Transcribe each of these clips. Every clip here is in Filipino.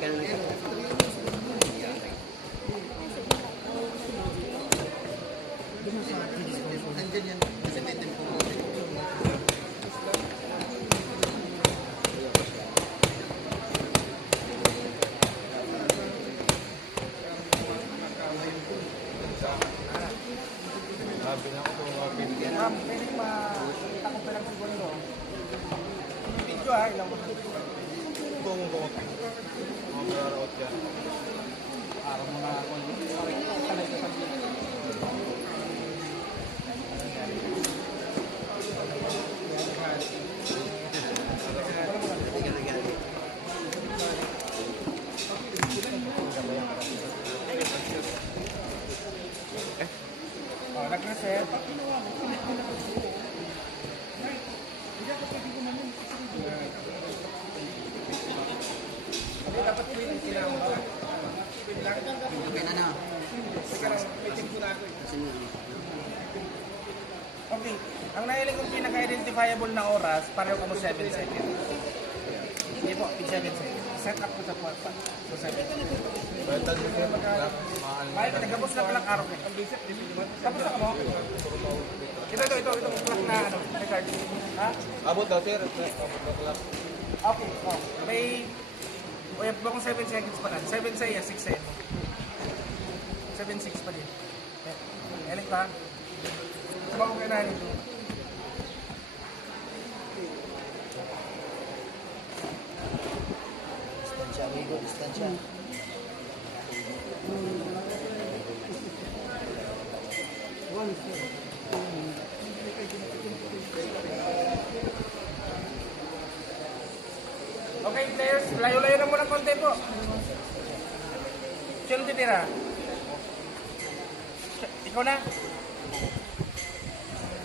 ka na Nandiyan yan. Kasi may tempo. Ma'am, pwede makita ko pa lang segundo. Video ha, ilang mo. Araw mo na ako. Oh, nag-reset. Dapat pwede sila mo. Okay na na. Okay, ang nahiling kong pinaka-identifiable na oras, pareho ka mo 7 seconds. Hindi po, 7 seconds. Set up ko sa po 7 seconds. May nagabos na palang araw ko. Tapos na ka mo? Itong clock na ano, record. Ha? Abot daw, sir. Abot daw clock. Okay, oh. May kung 7 seconds pa lang. 7 sa iya, 6 sa iyo. 7-6 pa din. Elik pa. Sabang ko kayo na nito. Distansya, amigo. Distansya. Okay, players. Layo-layo na muna konti po. Sino titira? Ikaw na.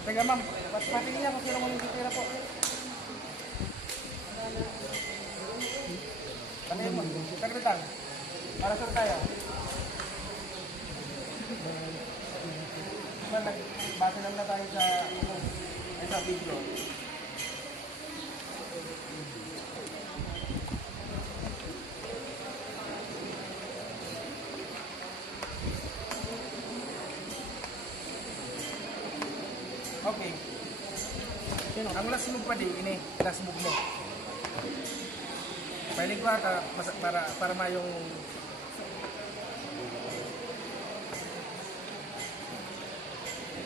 Teka ma'am, pati niya kung sino mo yung titira po. Ano yun ma'am? Sagritan. Para saan tayo? Base naman na tayo sa video. Okay. Ang last move pa di, ini last move mo. Pwede ko ata para mayong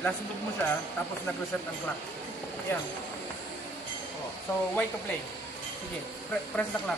last move mo siya, tapos nag-reset ang clock. Yan. So, way to play. Sige, press the clock.